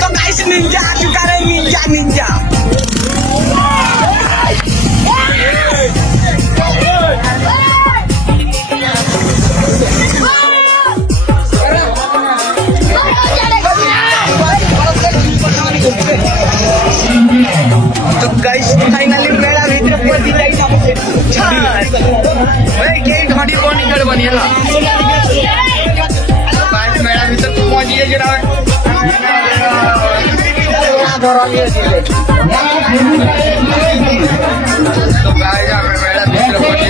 तो guys ninja juga ada ninja. तो guys finally मेरा भित्र पति जाई सबसे भाई के घाटी कोनी कर बनिएला गाइस मेरा भितर पहुंच गया जरा तो गाइस हमें मेरा भितर पहुंच